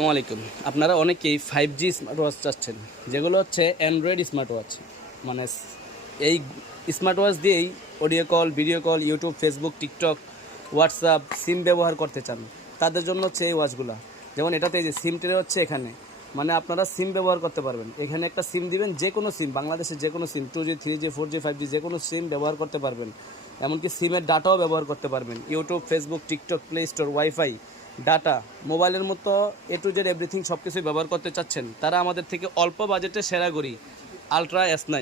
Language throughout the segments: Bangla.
আসসালামু আলাইকুম। আপনারা অনেকেই 5G স্মার্ট ওয়াচ চাচ্ছেন, যেগুলো হচ্ছে অ্যান্ড্রয়েড স্মার্ট ওয়াচ। মানে এই স্মার্ট ওয়াচ দিয়েই audio call, video call, YouTube, Facebook, TikTok, WhatsApp, SIM ব্যবহার করতে চান, তাদের জন্য হচ্ছে এই ওয়াচগুলো। যেমন এটাতে এই যে সিম ট্রে হচ্ছে এখানে, মানে আপনারা সিম ব্যবহার করতে পারবেন। এখানে একটা সিম দিবেন, যে কোনো সিম, বাংলাদেশের যে কোনো সিম, 2G, 3G, 4G, 5G, যে কোনো সিম ব্যবহার করতে পারবেন। এমনকি সিমের ডাটাও ব্যবহার করতে পারবেন। YouTube, Facebook, TikTok, play store, wifi, data, মোবাইলের মতো A to Z এভরিথিং সব কিছুই ব্যবহার করতে চাচ্ছেন, তারা আমাদের থেকে অল্প বাজেটে সেরা ঘড়ি আলট্রা S9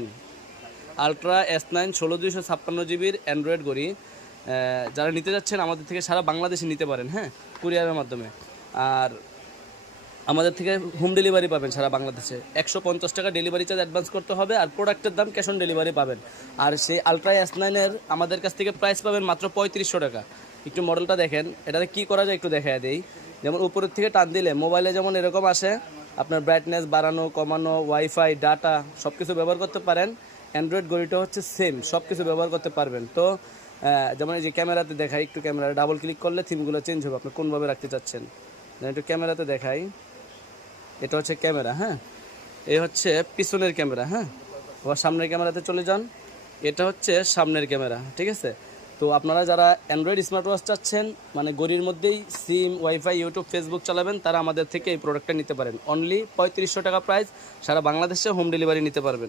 16/256 জিবির অ্যান্ড্রয়েড ঘড়ি যারা নিতে যাচ্ছেন আমাদের থেকে সারা বাংলাদেশে নিতে পারেন, হ্যাঁ, কুরিয়ারের মাধ্যমে। আর আমাদের থেকে হোম ডেলিভারি পাবেন সারা বাংলাদেশে। 150 টাকা ডেলিভারি চার্জ অ্যাডভান্স করতে হবে, আর প্রোডাক্টের দাম ক্যাশ অন ডেলিভারি পাবেন। আর সেই আলট্রা S9 আমাদের কাছ থেকে প্রাইস পাবেন মাত্র 3500 টাকা। একটু মডেলটা দেখেন, এটাতে কী করা যায় একটু দেখা দেই। যেমন উপরের থেকে টান দিলে মোবাইলে যেমন এরকম আসে, আপনার ব্রাইটনেস বাড়ানো কমানো, ওয়াইফাই, ডাটা সব কিছু ব্যবহার করতে পারেন। অ্যান্ড্রয়েড ঘড়িটা হচ্ছে সেম, সব কিছু ব্যবহার করতে পারবেন। তো যেমন এই যে ক্যামেরাতে দেখাই, একটু ক্যামেরা ডাবল ক্লিক করলে থিমগুলো চেঞ্জ হবে, আপনি কোনভাবে রাখতে চাচ্ছেন। একটু ক্যামেরাতে দেখাই, এটা হচ্ছে ক্যামেরা, হ্যাঁ, এই হচ্ছে পিছনের ক্যামেরা, হ্যাঁ। আবার সামনের ক্যামেরাতে চলে যান, এটা হচ্ছে সামনের ক্যামেরা, ঠিক আছে। তো আপনারা যারা অ্যান্ড্রয়েড স্মার্ট ওয়াচ চাচ্ছেন, মানে ঘড়ির মধ্যেই সিম, ওয়াইফাই, ইউটিউব, ফেসবুক চালাবেন, তারা আমাদের থেকে এই প্রোডাক্টটা নিতে পারেন। অনলি 3500 টাকা প্রাইস, সারা বাংলাদেশে হোম ডেলিভারি নিতে পারবেন।